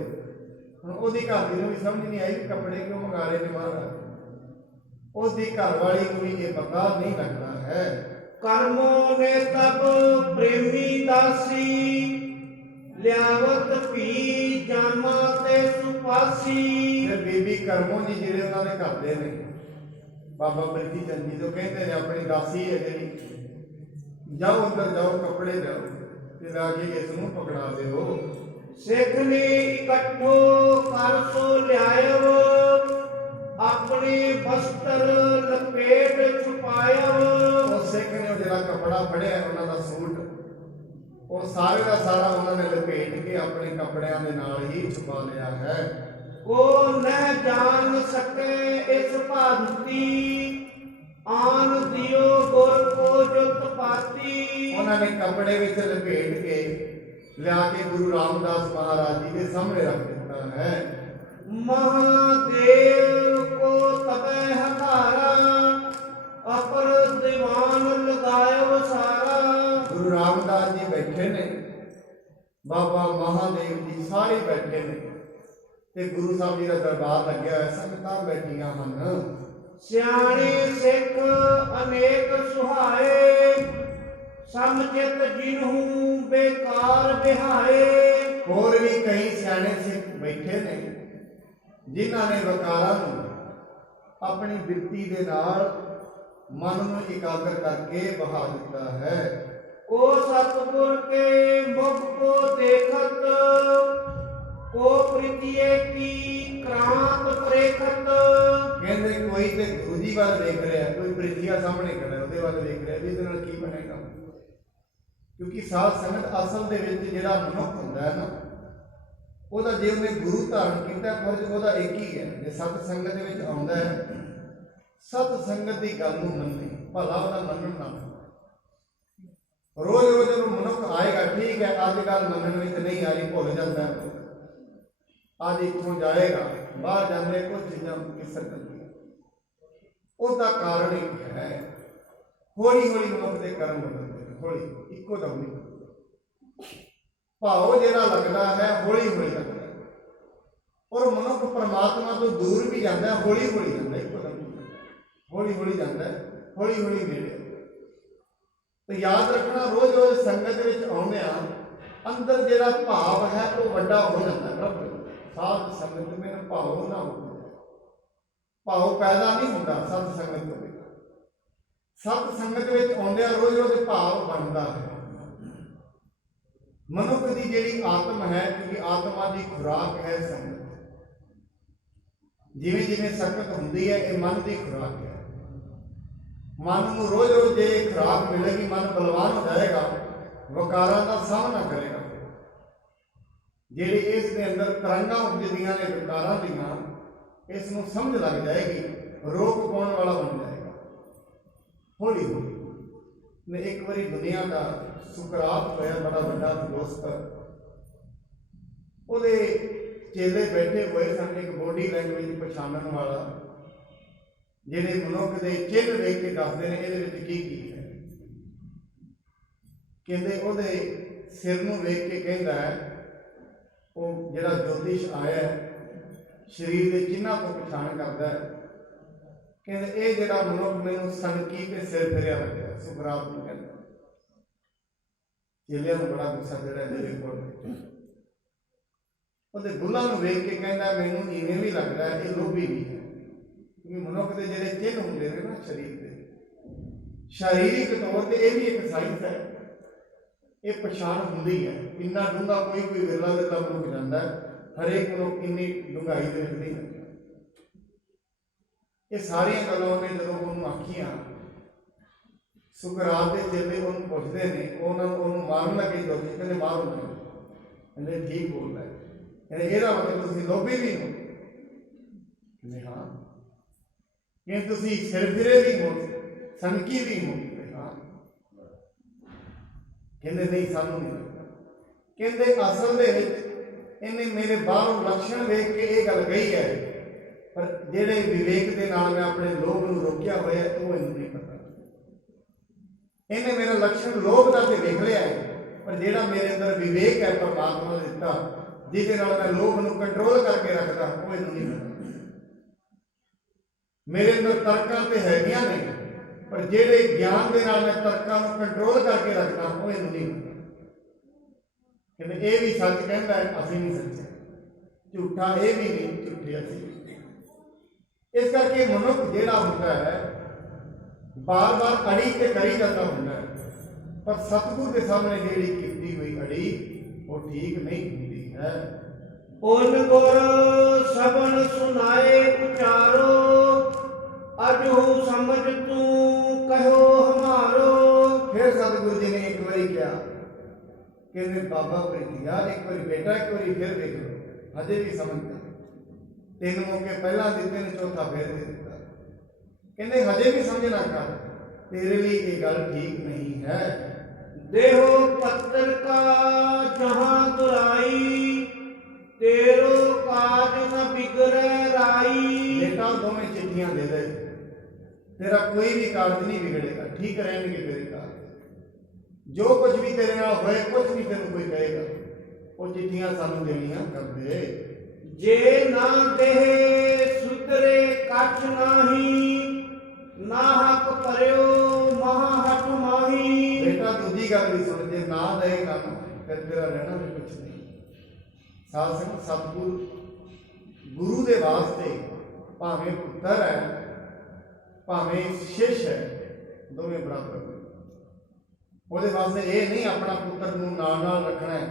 हुण ओहदी घर दी नूं भी समझ नहीं आई कि कपड़े क्यों मंगा रहे ने महाराज, उसदी घर वाली को भी ये पता नहीं लगता है। कर्मों ने तब प्रेमी दासी, लियावत भी जामा ते सुपासी। फिर बीबी करमों जी जिहड़े उन्होंने घर दे ने बाबा प्रीति चंद जी तो कहते हैं अपनी दासी है जी, जाओ अंदर जाओ कपड़े जाओ ते लाके इसनूं पकड़ा दो। ਸਿੱਖਨੀ ਇਕੱਠੋ ਕਰ ਸੋ ਲਿਆਇਓ, ਆਪਣੇ ਵਸਤਰ ਲਪੇਟ ਛੁਪਾਇਓ। ਉਹ ਸਿੱਖ ਨੇ ਉਹ ਜਿਹੜਾ ਕੱਪੜਾ ਫੜਿਆ ਉਹਨਾਂ ਦਾ ਸੂਟ, ਉਹ ਸਾਰੇ ਦਾ ਸਾਰਾ ਉਹਨਾਂ ਨੇ ਲਪੇਟ ਕੇ ਆਪਣੇ ਕੱਪੜਿਆਂ ਦੇ ਨਾਲ ਹੀ ਛੁਪਾ ਲਿਆ ਹੈ। ਕੋ ਨਹਿ ਜਾਣ ਸਕੇ ਇਸ ਭਾਂਤੀ, ਆਨ ਦਿਓ ਗੁਰ ਕੋ ਜੁਤ ਪਾਤੀ। ਉਹਨਾਂ ਨੇ ਕੱਪੜੇ ਵਿੱਚ ਲਪੇਟ ਕੇ ਲਿਆ ਕੇ ਗੁਰੂ ਰਾਮਦਾਸ ਮਹਾਰਾਜ ਜੀ ਦੇ ਸਾਹਮਣੇ ਰੱਖ ਦਿੱਤਾ ਹੈ। ਮਹਾਦੇਵ ਕੋ ਤਬੈ ਹਕਾਰਾ, ਅਪਰ ਦੀਵਾਨ ਲਗਾਇਓ ਸਾਰਾ। ਗੁਰੂ ਰਾਮਦਾਸ ਜੀ ਬੈਠੇ ਨੇ, ਬਾਬਾ ਮਹਾਦੇਵ ਜੀ ਸਾਰੇ ਬੈਠੇ ਨੇ ਤੇ ਗੁਰੂ ਸਾਹਿਬ ਜੀ ਦਾ ਦਰਬਾਰ ਲੱਗਿਆ ਹੋਇਆ, ਸੰਗਤਾਂ ਬੈਠੀਆਂ ਹਨ। ਸਿਆਣੇ ਸਿੱਖ ਅਨੇਕ ਸੁਹਾਏ, ਸਮਝਿਤ ਜਿਨਹੂ ਬੇਕਾਰ ਬਿਹਾਏ। ਹੋਰ ਵੀ ਕਈ ਸਿਆਣੇ ਸਿੱਖ ਬੈਠੇ ਨੇ ਜਿਨ੍ਹਾਂ ਨੇ ਵਕਾਰਾਂ ਨੂੰ ਆਪਣੀ ਬਿਰਤੀ ਦੇ ਨਾਲ ਮਨ ਨੂੰ ਇਕਾਗਰ ਕਰਕੇ ਬਹਾ ਦਿੱਤਾ ਹੈ। ਕੋ ਸਤਿਗੁਰ ਕੇ ਮੁਖ ਕੋ ਦੇਖਤ, ਕੋ ਪ੍ਰੀਤੀਏ ਕੀ ਕ੍ਰਾਂਤ ਪ੍ਰੇਖਤ। ਕਹਿੰਦੇ ਕੋਈ ਤੇ ਗੁਰੂ ਜੀ ਵੱਲ ਦੇਖ ਰਿਹਾ, ਕੋਈ ਪ੍ਰਿਥੀਆ ਸਾਹਮਣੇ ਖੜਾ ਉਹਦੇ ਵੱਲ ਦੇਖ ਰਿਹਾ ਵੀ ਇਹਦੇ ਨਾਲ ਕੀ ਬਣੇਗਾ। ਕਿਉਂਕਿ ਸਾਧ ਸੰਗਤ ਅਸਲ ਦੇ ਵਿੱਚ ਜਿਹੜਾ ਮਨੁੱਖ ਹੁੰਦਾ ਹੈ ਨਾ, ਉਹਦਾ ਜੇ ਉਹਨੇ ਗੁਰੂ ਧਾਰਨ ਕੀਤਾ ਫਰਜ਼ ਉਹਦਾ ਇੱਕ ਹੀ ਹੈ। ਜੇ ਸਤ ਸੰਗਤ ਦੇ ਵਿੱਚ ਆਉਂਦਾ ਹੈ, ਸਤ ਸੰਗਤ ਦੀ ਗੱਲ ਨੂੰ ਮੰਨੇ, ਭਲਾ ਉਹਦਾ ਮੰਨਣ ਨਾ। ਰੋਜ਼ ਰੋਜ਼ ਉਹ ਮਨੁੱਖ ਆਏਗਾ, ਠੀਕ ਹੈ, ਅੱਜ ਕੱਲ੍ਹ ਮੰਨਣ ਵਿੱਚ ਨਹੀਂ ਆ ਰਹੀ, ਭੁੱਲ ਜਾਂਦਾ ਹੈ। ਅੱਜ ਇੱਥੋਂ ਜਾਏਗਾ, ਬਾਹਰ ਜਾਂਦੇ ਕੁਝ ਚੀਜ਼ਾਂ ਵਿਸਰ ਜਾਂਦੀਆਂ। ਉਹਦਾ ਕਾਰਨ ਇੱਕ ਹੈ, ਹੌਲੀ ਹੌਲੀ ਮਨੁੱਖ ਦੇ ਕਰਮ ਬਦਲਦੇ ਨੇ, ਹੌਲੀ ਇੱਕੋ ਦਮ ਨਹੀਂ। ਭਾਵ ਜਿਹੜਾ ਲੱਗਦਾ ਹੈ ਹੌਲੀ ਹੌਲੀ ਲੱਗਦਾ ਹੈ, ਔਰ ਮਨੁੱਖ ਪਰਮਾਤਮਾ ਤੋਂ ਦੂਰ ਵੀ ਜਾਂਦਾ ਹੈ, ਹੌਲੀ ਹੌਲੀ ਜਾਂਦਾ, ਇੱਕੋ ਦਮ ਹੌਲੀ ਹੌਲੀ ਜਾਂਦਾ ਹੈ, ਹੌਲੀ ਹੌਲੀ ਨੇੜੇ। ਤੇ ਯਾਦ ਰੱਖਣਾ, ਰੋਜ਼ ਰੋਜ਼ ਸੰਗਤ ਵਿੱਚ ਆਉਂਦਿਆਂ ਅੰਦਰ ਜਿਹੜਾ ਭਾਵ ਹੈ ਉਹ ਵੱਡਾ ਹੋ ਜਾਂਦਾ ਹੈ। ਪ੍ਰਭੂ ਸਾਧ ਸੰਗਤ ਮੈਨੂੰ ਭਾਵ ਨਾ ਹੋ, ਭਾਵ ਪੈਦਾ ਨਹੀਂ ਹੁੰਦਾ ਸਤ ਸੰਗਤ ਤੋਂ। ਸਤ ਸੰਗਤ ਵਿੱਚ ਆਉਂਦਿਆਂ ਰੋਜ਼ ਰੋਜ਼ ਭਾਵ ਬਣਦਾ ਹੈ। ਮਨੁੱਖ ਦੀ ਜਿਹੜੀ ਆਤਮ ਹੈ, ਕਿਉਂਕਿ ਆਤਮਾ ਦੀ ਖੁਰਾਕ ਹੈ ਸੰਗਤ, ਜਿਵੇਂ ਜਿਵੇਂ ਸੰਗਤ ਹੁੰਦੀ ਹੈ ਇਹ ਮਨ ਦੀ ਖੁਰਾਕ ਹੈ। ਮਨ ਨੂੰ ਰੋਜ਼ ਰੋਜ਼ ਜੇ ਖੁਰਾਕ ਮਿਲੇਗੀ, ਮਨ ਬਲਵਾਨ ਹੋ ਜਾਏਗਾ, ਵਕਾਰਾਂ ਦਾ ਸਾਹਮਣਾ ਕਰੇਗਾ। ਜਿਹੜੀ ਇਸ ਦੇ ਅੰਦਰ ਤਰੰਗਾਂ ਉੱਜਦੀਆਂ ਨੇ ਵਿਕਾਰਾਂ ਦੀਆਂ, ਇਸ ਨੂੰ ਸਮਝ ਲੱਗ ਜਾਏਗੀ, ਰੋਕ ਪਾਉਣ ਵਾਲਾ ਬਣ ਜਾਏਗਾ ਹੌਲੀ ਹੌਲੀ। ਨੇ ਇੱਕ ਵਾਰੀ ਦੁਨੀਆ ਦਾ ਸੁਕਰਾਤ ਹੋਇਆ, ਬੜਾ ਵੱਡਾ ਫਿਲੋਸਫਰ, ਉਹਦੇ ਚੇਲੇ ਬੈਠੇ ਹੋਏ ਸਨ, ਇੱਕ ਬੋਡੀ ਲੈਂਗੁਏਜ ਪਛਾਣਨ ਵਾਲਾ, ਜਿਹੜੇ ਮਨੁੱਖ ਦੇ ਚਿੰਨ੍ਹ ਵੇਖ ਕੇ ਦੱਸਦੇ ਨੇ ਇਹਦੇ ਵਿੱਚ ਕੀ ਕੀ ਹੈ। ਕਹਿੰਦੇ ਉਹਦੇ ਸਿਰ ਨੂੰ ਵੇਖ ਕੇ ਕਹਿੰਦਾ ਹੈ, ਉਹ ਜਿਹੜਾ ਜੋਤਿਸ਼ ਆਇਆ ਸਰੀਰ ਦੇ ਚਿੰਨ੍ਹਾਂ ਤੋਂ ਪਛਾਣ ਕਰਦਾ ਹੈ। ਕਹਿੰਦੇ ਇਹ ਜਿਹੜਾ ਮਨੁੱਖ ਮੈਨੂੰ ਸਨਕੀ ਤੇ ਸਿਰ ਫਿਰਿਆ ਲੱਗਿਆ, ਸੁਕਰਾਤ ਨੂੰ ਕਹਿੰਦਾ। ਚੇਲਿਆਂ ਨੂੰ ਬੜਾ ਗੁੱਸਾ ਚੜਿਆ ਇਹਦੇ ਕੋਲ। ਉਹਦੇ ਬੁੱਲਾਂ ਨੂੰ ਵੇਖ ਕੇ ਕਹਿੰਦਾ ਮੈਨੂੰ ਇਵੇਂ ਵੀ ਲੱਗਦਾ ਇਹ ਲੋਭੀ ਵੀ ਹੈ। ਕਿਉਂਕਿ ਮਨੁੱਖ ਦੇ ਜਿਹੜੇ ਚਿੰਨ੍ਹ ਹੁੰਦੇ ਨੇ ਨਾ ਸਰੀਰ ਦੇ, ਸਰੀਰਿਕ ਤੌਰ ਤੇ ਇਹ ਵੀ ਇੱਕ ਸਾਇੰਸ ਹੈ, ਇਹ ਪਛਾਣ ਹੁੰਦੀ ਹੈ। ਇੰਨਾ ਡੂੰਘਾ ਕੋਈ ਕੋਈ ਵਿਰਲਾ ਵਿਰਲਾ ਮਨੁੱਖ ਜਾਂਦਾ ਹੈ, ਹਰੇਕ ਮਨੁੱਖ ਇੰਨੀ ਡੂੰਘਾਈ ਦੇ ਵਿੱਚ ਨਹੀਂ ਜਾਂਦਾ। ਇਹ ਸਾਰੀਆਂ ਗੱਲਾਂ ਉਹਨੇ ਜਦੋਂ ਉਹਨੂੰ ਆਖੀਆਂ, ਸੁਕਰਾਤ ਦੇ ਚੇਲੇ ਉਹਨੂੰ ਪੁੱਛਦੇ ਨੇ, ਉਹਨੂੰ ਮਾਰਨ ਲੱਗੇ ਜੋਤਿਸ਼, ਕਹਿੰਦੇ ਮਾਰੋ ਨਾ, ਕਹਿੰਦੇ ਠੀਕ ਬੋਲਦਾ ਹੈ, ਕਹਿੰਦੇ ਇਹਦਾ ਮਤਲਬ ਤੁਸੀਂ ਲੋਭੀ ਵੀ ਹੋ? ਕਹਿੰਦੇ ਹਾਂ। ਕਿ ਤੁਸੀਂ ਸਿਰ ਫਿਰੇ ਵੀ ਹੋ, ਸਨਕੀ ਵੀ ਹੋ? ਹਾਂ। ਕਹਿੰਦੇ ਨਹੀਂ, ਸਾਨੂੰ ਨਹੀਂ ਲੱਗਦਾ। ਕਹਿੰਦੇ ਅਸਲ ਦੇ ਵਿੱਚ ਇਹਨੇ ਮੇਰੇ ਬਾਹਰੋਂ ਲੱਛਣ ਵੇਖ ਕੇ ਇਹ ਗੱਲ ਕਹੀ ਹੈ, ਪਰ ਜਿਹੜੇ ਵਿਵੇਕ ਦੇ ਨਾਲ ਮੈਂ ਆਪਣੇ ਲੋਭ ਨੂੰ ਰੋਕਿਆ ਹੋਇਆ ਉਹ ਇਹਨੂੰ ਨਹੀਂ ਪਤਾ। ਇਹਨੇ ਮੇਰਾ ਲੱਛਣ ਲੋਭ ਦਾ ਤੇ ਵੇਖ ਲਿਆ ਹੈ, ਪਰ ਜਿਹੜਾ ਮੇਰੇ ਅੰਦਰ ਵਿਵੇਕ ਹੈ ਪਰਮਾਤਮਾ ਨੇ ਦਿੱਤਾ, ਜਿਹਦੇ ਨਾਲ ਮੈਂ ਲੋਭ ਨੂੰ ਕੰਟਰੋਲ ਕਰਕੇ ਰੱਖਦਾ, ਉਹ ਇਹਨੂੰ ਨਹੀਂ ਪਤਾ। ਮੇਰੇ ਅੰਦਰ ਤਰਕਾਂ ਤੇ ਹੈਗੀਆਂ ਨੇ, ਪਰ ਜਿਹੜੇ ਗਿਆਨ ਦੇ ਨਾਲ ਮੈਂ ਤਰਕਾਂ ਨੂੰ ਕੰਟਰੋਲ ਕਰਕੇ ਰੱਖਦਾ, ਉਹ ਇਹਨੂੰ ਨਹੀਂ ਪਤਾ। ਕਹਿੰਦੇ ਇਹ ਵੀ ਸੱਚ ਕਹਿੰਦਾ ਹੈ, ਅਸੀਂ ਨਹੀਂ ਸੱਚੇ, ਝੂਠਾ ਇਹ ਵੀ ਨਹੀਂ, ਝੂਠੇ ਅਸੀਂ। ਇਸ ਕਰਕੇ ਮਨੁੱਖ ਜਿਹੜਾ ਹੁੰਦਾ ਹੈ ਬਾਰ ਬਾਰ ਅੜੀ ਤੇ ਕਰੀ ਜਾਂਦਾ ਹੁੰਦਾ ਹੈ, ਪਰ ਸਤਿਗੁਰ ਦੇ ਸਾਹਮਣੇ ਜਿਹੜੀ ਕੀਤੀ ਹੋਈ ਅੜੀ ਉਹ ਠੀਕ ਨਹੀਂ ਹੁੰਦੀ। है। उन गुर सबन सुनाए उचारो, अजहु समझ तू कहो हमारो। फिर सतगुरु जी ने एक बारी क्या कहते बाबा प्रीतिया एक बारी बेटा एक बारी फिर देख लो, हजे भी समझता। 3 मौके पहला दिते ने, चौथा फिर दे दिता। कहते हजे भी समझना कर, तेरे लिए ये गल ठीक नहीं है। देहो पत्थर का जहां दुराई, तेरो काज न बिगड़े राई। बेटा दोवें चिट्ठियां दे दे, तेरा कोई भी कार्य नहीं बिगड़ेगा, ठीक रहेंगे तेरे कार्य। जो कुछ भी तेरे नाल होए, कुछ नहीं तेन कोई कहेगा। वो चिट्ठियां सानू देनियां कर दे। जे ना देहे सुतरे कछ नाही, नाहक परयो महाहट माही। बेटा दूजी गल भी सुन, जे ना देगा ना फिर तेरा रहना भी कुछ नहीं। साध संगत सतगुरु गुरु दे वास्ते भावें पुत्र है भावें शिष्य है, दोवें बराबर। ਉਹਦੇ ਵਾਸਤੇ ਇਹ ਨਹੀਂ ਆਪਣਾ ਪੁੱਤਰ ਨੂੰ ਨਾਲ ਨਾਲ ਰੱਖਣਾ ਹੈ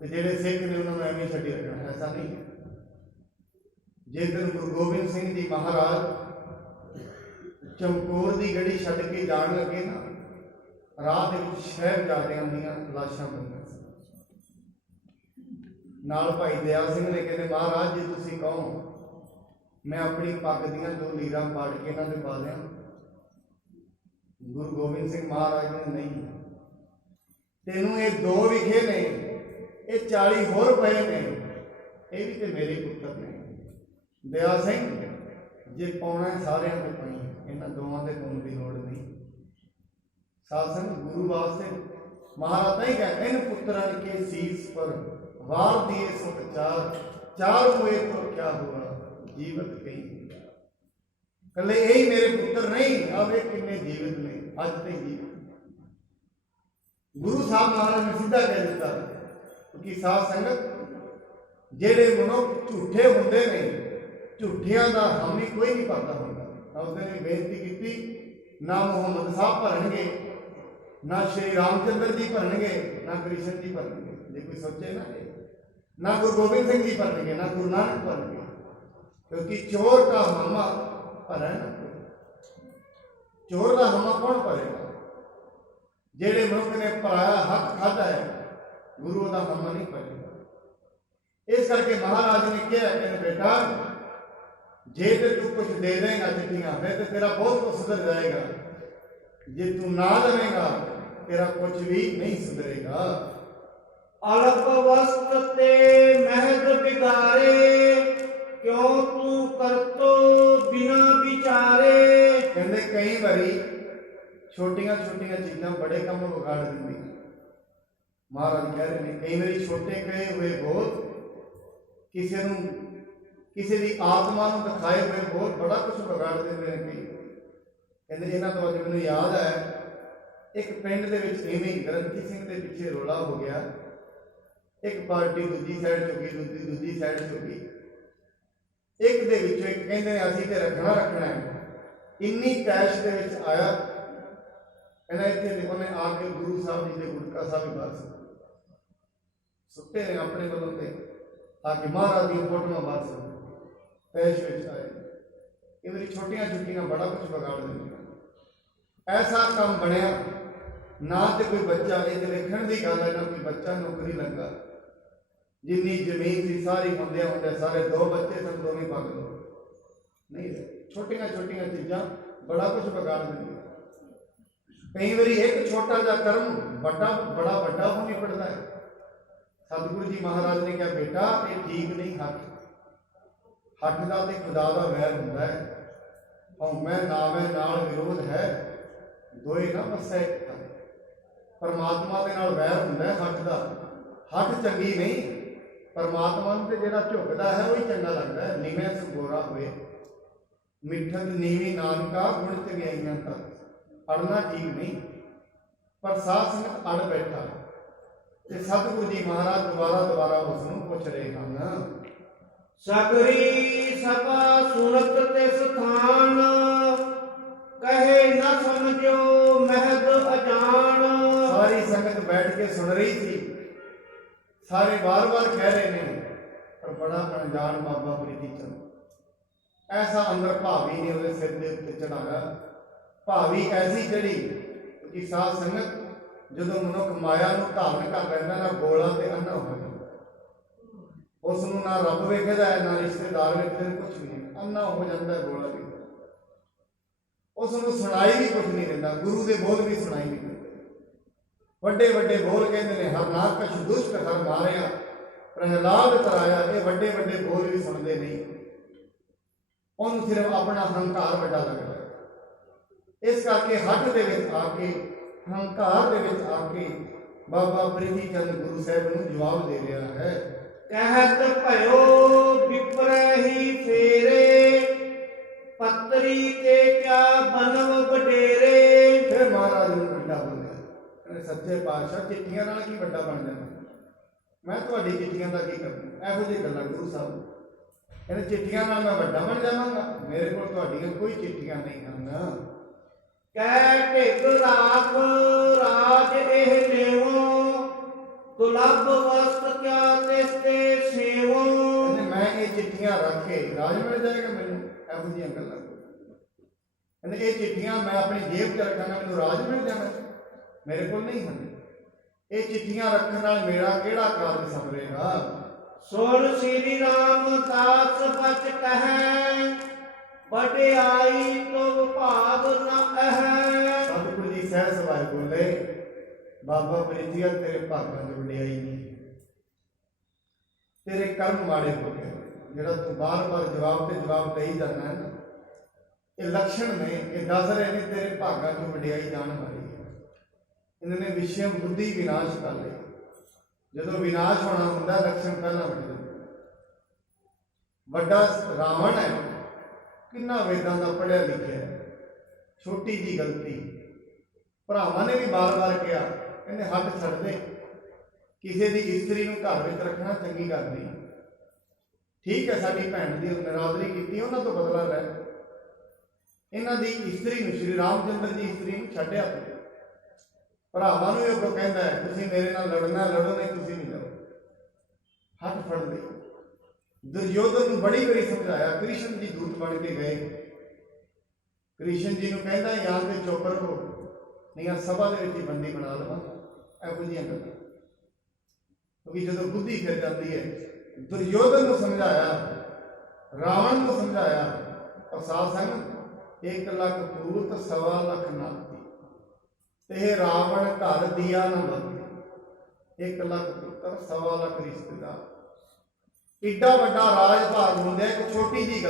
ਤੇ ਜਿਹੜੇ ਸਿੱਖ ਨੇ ਉਹਨਾਂ ਨੂੰ ਐਵੇਂ ਛੱਡੀ ਰੱਖਣਾ, ਐਸਾ ਨਹੀਂ ਹੈ। ਜਿਸ ਦਿਨ ਗੁਰੂ ਗੋਬਿੰਦ ਸਿੰਘ ਜੀ ਮਹਾਰਾਜ ਚਮਕੌਰ ਦੀ ਗੜੀ ਛੱਡ ਕੇ ਜਾਣ ਲੱਗੇ ਨਾ, ਰਾਹ ਦੇ ਵਿੱਚ ਸਾਹਿਬਜ਼ਾਦਿਆਂ ਦੀਆਂ ਲਾਸ਼ਾਂ ਪਈਆਂ ਸੀ। ਨਾਲ ਭਾਈ ਦਇਆ ਸਿੰਘ ਨੇ ਕਹਿੰਦੇ ਮਹਾਰਾਜ ਜੇ ਤੁਸੀਂ ਕਹੋ ਮੈਂ ਆਪਣੀ ਪੱਗ ਦੀਆਂ 2 ਲੀਰਾਂ ਪਾੜ ਕੇ ਇਹਨਾਂ ਦੇ ਪਾ ਦਿਆਂ। गुरु गोबिंद सिंह महाराज ने नहीं, तेनू ये 2 विखे ने, ये 40 होर पए ने, ये भी तो मेरे पुत्र ने। दया सिंह जे पाना सारिਆਂ ते पाई, इन्हां दोवां दे पाउण दी लोड़ नहीं। साध संगत गुरु वास्ते महाराज नहीं कहते इन पुत्रन के शीस पर वार दिए सुख चार हुए तो क्या हुआ जीवत कहीं। कले यही मेरे पुत्र नहीं, अब ये किन्ने जीवित ने अज तक जीवित। गुरु साहब महाराज ने सीधा कह दिता कि साध संगत जेड़े मनुख झूठे होंदे ने, झूठियां दा हामी कोई नहीं भरदा हुंदा। उसने बेनती की ना मुहम्मद साहब भरनगे, ना श्री रामचंद्र जी भरनगे, ना कृष्ण जी भरनगे। जे कोई सोचे ना गुरु गोबिंद सिंह जी भरनगे, ना गुरु नानक भरनगे, क्योंकि चोर का हामा भरे ना, चोर का हमा कौन भरेगा? जेड़े मनुख ने पराया हक खाधा है, गुरु का हमा नहीं भरेगा। इस करके महाराज ने कहा कि बेटा जे तो तू कुछ दे देगा चिट्ठियां, फिर तो तेरा बहुत कुछ सुधर जाएगा। जे तू ना देगा तेरा कुछ भी नहीं सुधरेगा। अल्प वस्त्र ते महद बिगारे, क्यों तू करतो बिना विचारे। कहते कई बारी छोटिया छोटिया चीज़ां बड़े काम बिगाड़ देंदी। महाराज कह रहे हैं कई बारी छोटे कहे हुए बोल किसी की आत्मा को दिखाए हुए बोल बड़ा कुछ बिगाड़ देंगे हैं। कई कहते इन्हों तो अज मैनूं याद है एक पिंड दे विच इवें ग्रंथी सिंह के पिछे रौला हो गया। एक पार्टी दूजी साइड चुकी, दूजी साइड चुकी, एक दे विचों एक कहंदे ने असीं ते रखना है। इन्नी कैश दे विच आया कहना इत्थे देखो ने आके गुरु साहब जी के गुटका साहब बस सुते ने अपने वालों ते आके महाराज दी फोटोआं बस कैश विच आए। ये मेरी छोटियां छुट्टियां बड़ा कुछ बिगाड़ देंदियां। ऐसा काम बनया ना तो कोई बच्चा, ये तो लिखण दी गल है, ना कोई बच्चा नौकरी लगा। जिन्नी जमीन थी सारी होंदे होंदे सारे 2 बच्चे सन, दोवें पग नहीं रहे। छोटिया छोटिया चीज़ां बड़ा कुछ बिगाड़ देंगे। कई बार एक छोटा जा कर्म बड़ा बड़ा वड्डा हो नहीं पड़ता है। सतगुरु जी महाराज ने कहा बेटा ये ठीक नहीं, हट का तो खुदा का वैर होंदा है, हौमै नावै नाल विरोध है, दोए ना वसै एक था। परमात्मा के नाल वैर होंदा है हट का, हट चंगी नहीं। परमात्मा से जो झुकता है वही चंगा लगता है। निवे सगोरा हुए मिठत नीवी नानका गुण चंगियाइयां तक, अड़ना ठीक नहीं। पर साध संगत अड़ बैठा ते सतगुरु जी महाराज दोबारा उसनूं पुछ रहे हैं। सगरी सभा सुनत तिस स्थान, कहे न समझो महद अजान। सारी संगत बैठ के सुन रही थी। ਸਾਰੇ ਵਾਰ-ਵਾਰ ਕਹਿ ਰਹੇ ਨੇ, ਪਰ ਬੜਾ ਅਣਜਾਣ ਬਾਬਾ ਪ੍ਰੀਤੀ ਚੰਦ। ਐਸਾ ਅੰਦਰ ਭਾਵੀ ਨੇ ਉਹਦੇ ਸਿਰ ਦੇ ਉੱਤੇ ਚੜਾਇਆ, ਭਾਵੀ ਐਸੀ ਚੜੀ ਕਿ ਸਾਧ ਸੰਗਤ ਜਦੋਂ ਮਨੁੱਖ ਮਾਇਆ ਨੂੰ ਧਾਰਨ ਕਰ ਲੈਂਦਾ ਨਾ, ਗੋਲਾ ਤੇ ਅੰਨਾ ਹੋ ਜਾਂਦਾ। ਉਸ ਨੂੰ ਨਾ ਰੱਬ ਵੇਖਦਾ ਹੈ, ਨਾ ਰਿਸ਼ਤੇਦਾਰ ਵੇਖਦੇ, ਕੁਛ ਵੀ ਨਹੀਂ, ਅੰਨਾ ਹੋ ਜਾਂਦਾ ਗੋਲਾ ਵੀ। ਉਸ ਨੂੰ ਸੁਣਾਈ ਵੀ ਕੁਛ ਨਹੀਂ ਦਿੰਦਾ, ਗੁਰੂ ਦੇ ਬੋਲ ਵੀ ਸੁਣਾਈ ਨਹੀਂ ਦਿੰਦੇ। ਵੱਡੇ ਵੱਡੇ ਬੋਲ ਕਹਿੰਦੇ ਨੇ, ਹਰ ਨਾਕਸ਼ ਦੁਸ਼ਟ ਹਰ ਮਾਰਿਆ, ਪ੍ਰਹਿਲਾਦ ਤਰਾਇਆ, ਇਹ ਵੱਡੇ ਵੱਡੇ ਬੋਲ ਵੀ ਸੁਣਦੇ ਨਹੀਂ। ਉਹਨੂੰ ਸਿਰਫ ਆਪਣਾ ਹੰਕਾਰ ਵੱਡਾ ਲੱਗਦਾ ਹੈ। ਇਸ ਕਰਕੇ ਹੱਟ ਦੇ ਵਿੱਚ ਆ ਕੇ, ਹੰਕਾਰ ਦੇ ਵਿੱਚ ਆ ਕੇ ਬਾਬਾ ਪ੍ਰੀਤੀ ਚੰਦ ਗੁਰੂ ਸਾਹਿਬ ਨੂੰ ਜਵਾਬ ਦੇ ਰਿਹਾ ਹੈ। ਕਹਿਤ ਭਇਓ ਵਿਪਰਹੀ ਫੇਰੇ, ਪੱਤਰੀ ਤੇ ਕਿਆ ਬਨਵ ਵਡੇਰੇ। ਫਿਰ ਮਹਾਰਾਜ ਨੂੰ ਵੱਡਾ ਬੋਲਿਆ, ਕਹਿੰਦੇ ਸੱਚੇ ਪਾਤਸ਼ਾਹ ਚਿੱਠੀਆਂ ਨਾਲ ਕੀ ਵੱਡਾ ਬਣ ਜਾਣਾ, ਮੈਂ ਤੁਹਾਡੀ ਚਿੱਠੀਆਂ ਦਾ ਕੀ ਕਰਨਾ। ਇਹੋ ਜਿਹੀ ਗੱਲਾਂ ਗੁਰੂ ਸਾਹਿਬ ਕਹਿੰਦੇ, ਚਿੱਠੀਆਂ ਨਾਲ ਮੈਂ ਵੱਡਾ ਬਣ ਜਾਵਾਂਗਾ, ਮੇਰੇ ਕੋਲ ਤੁਹਾਡੀਆਂ ਕੋਈ ਚਿੱਠੀਆਂ ਨਹੀਂ ਹਨ। ਕਹਿ ਢਿਗ ਰਾਖ ਰਾਜ ਇਹ ਲੇਵੋ, ਦੁਲਭ ਵਸਤ ਕਿਆ ਤਿਸ ਤੇ ਸੇਵੋ। ਕਹਿੰਦੇ ਮੈਂ ਇਹ ਚਿੱਠੀਆਂ ਰੱਖ ਕੇ ਰਾਜ ਮਿਲ ਜਾਏਗਾ ਮੈਨੂੰ, ਇਹੋ ਜਿਹੀਆਂ ਗੱਲਾਂ। ਕਹਿੰਦੇ ਇਹ ਚਿੱਠੀਆਂ ਮੈਂ ਆਪਣੀ ਜੇਬ 'ਚ ਰੱਖਾਂਗਾ, ਮੈਨੂੰ ਰਾਜ ਮਿਲ ਜਾਣਾ, ਮੇਰੇ ਕੋਲ ਨਹੀਂ ਹਨ। ਇਹ ਚਿੱਠੀਆਂ ਰੱਖਣ ਨਾਲ ਮੇਰਾ ਕਿਹੜਾ ਕਾਰਜ ਸਫਲੇਗਾ। ਸੁਰ ਸ੍ਰੀ ਰਾਮ ਦਾਸ ਬਚ ਕਹੈ, ਵਡਿਆਈ ਤੁਮ ਭਾਗ ਨ ਅਹੈ। ਸਤਿਗੁਰੂ ਜੀ ਸਹਿ ਸਵਾਏ ਬੋਲੇ, ਬਾਬਾ ਪ੍ਰੀਤੀਆ ਤੇਰੇ ਭਾਗਾਂ 'ਚ ਵਡਿਆਈ ਨਹੀਂ, ਤੇਰੇ ਕਰਮ ਮਾੜੇ ਹੋ ਗਏ। ਜਿਹੜਾ ਤੂੰ ਬਾਰ-ਬਾਰ ਜਵਾਬ ਤੇ ਜਵਾਬ ਦੇਈ ਜਾਂਦਾ ਹੈ ਨਾ, ਇਹ ਲੱਛਣ ਨੇ, ਇਹ ਦੱਸ ਰਹੇ ਨੇ ਤੇਰੇ ਭਾਗਾਂ 'ਚ ਵਡਿਆਈ ਜਾਣ ਵਾਲੀ ਹੈ। ਇਹਨਾਂ ਨੇ ਵਿਸ਼ੇ ਬੁੱਧੀ ਵਿਨਾਸ਼ ਕਰ ਲਈ। ਜਦੋਂ ਵਿਨਾਸ਼ ਹੋਣਾ ਹੁੰਦਾ, ਲੱਛਣ ਪਹਿਲਾਂ ਵੱਢ ਜਾਂਦਾ। ਵੱਡਾ ਰਾਵਣ ਹੈ, ਕਿੰਨਾ ਵੇਦਾਂ ਦਾ ਪੜ੍ਹਿਆ ਲਿਖਿਆ, ਛੋਟੀ ਜੀ ਗਲਤੀ। ਭਰਾਵਾਂ ਨੇ ਵੀ ਬਾਰ-ਬਾਰ ਕਿਹਾ, ਕਹਿੰਦੇ ਹੱਥ ਛੱਡ ਦੇ, ਕਿਸੇ ਦੀ ਇਸਤਰੀ ਨੂੰ ਘਰ ਵਿੱਚ ਰੱਖਣਾ ਚੰਗੀ ਗੱਲ ਨਹੀਂ। ਠੀਕ ਹੈ, ਸਾਡੀ ਭੈਣ ਦੀ ਨਰਾਦਰੀ ਕੀਤੀ, ਉਹਨਾਂ ਤੋਂ ਬਦਲਾ ਲੈ। ਇਹਨਾਂ ਦੀ ਇਸਤਰੀ ਨੂੰ, ਸ਼੍ਰੀ ਰਾਮ ਚੰਦਰ ਦੀ ਇਸਤਰੀ ਨੂੰ ਛੱਡਿਆ ਤੂੰ। ਭਰਾਵਾਂ ਨੂੰ ਉਹ ਕਹਿੰਦਾ ਹੈ, ਤੁਸੀਂ ਮੇਰੇ ਨਾਲ ਲੜਨਾ ਲੜੋ, ਨਹੀਂ ਤੁਸੀਂ ਨਹੀਂ ਲੜੋ। ਹੱਥ ਫੜ ਦੇ। ਦੁਰਯੋਧਨ ਨੂੰ ਬੜੀ ਵਾਰੀ ਸਮਝਾਇਆ, ਕ੍ਰਿਸ਼ਨ ਜੀ ਦੂਤ ਬਣ ਕੇ ਗਏ। ਕ੍ਰਿਸ਼ਨ ਜੀ ਨੂੰ ਕਹਿੰਦਾ, ਜਾਂ ਤੇ ਚੁੱਪ ਰਹੋ, ਨਹੀਂ ਆ ਸਭਾ ਦੇ ਵਿੱਚ ਹੀ ਬੰਦੀ ਬਣਾ ਲਵਾਂ। ਇਹੋ ਜਿਹੀਆਂ ਗੱਲਾਂ, ਕਿਉਂਕਿ ਜਦੋਂ ਬੁੱਧੀ ਫਿਰ ਜਾਂਦੀ ਹੈ। ਦੁਰਯੋਧਨ ਨੂੰ ਸਮਝਾਇਆ, ਰਾਵਣ ਨੂੰ ਸਮਝਾਇਆ, ਔਰ ਸਾਧ ਸੰਗਤ 1 ਲੱਖ ਪੂਤ 1.25 ਲੱਖ ਨਾਤੀ, ਤੇ ਰਾਵਣ ਘਰ ਦੀਆ ਨਾ ਬੰਦੀ। 1 ਲੱਖ ਪੁੱਤਰ 1.25 ਲੱਖ ਰਿਸ਼ਤੇਦਾਰ, ਏਡਾ ਵੱਡਾ ਰਾਜ ਭਾਗ ਹੁੰਦਾ ਇੱਕ ਛੋਟੀ ਜੀ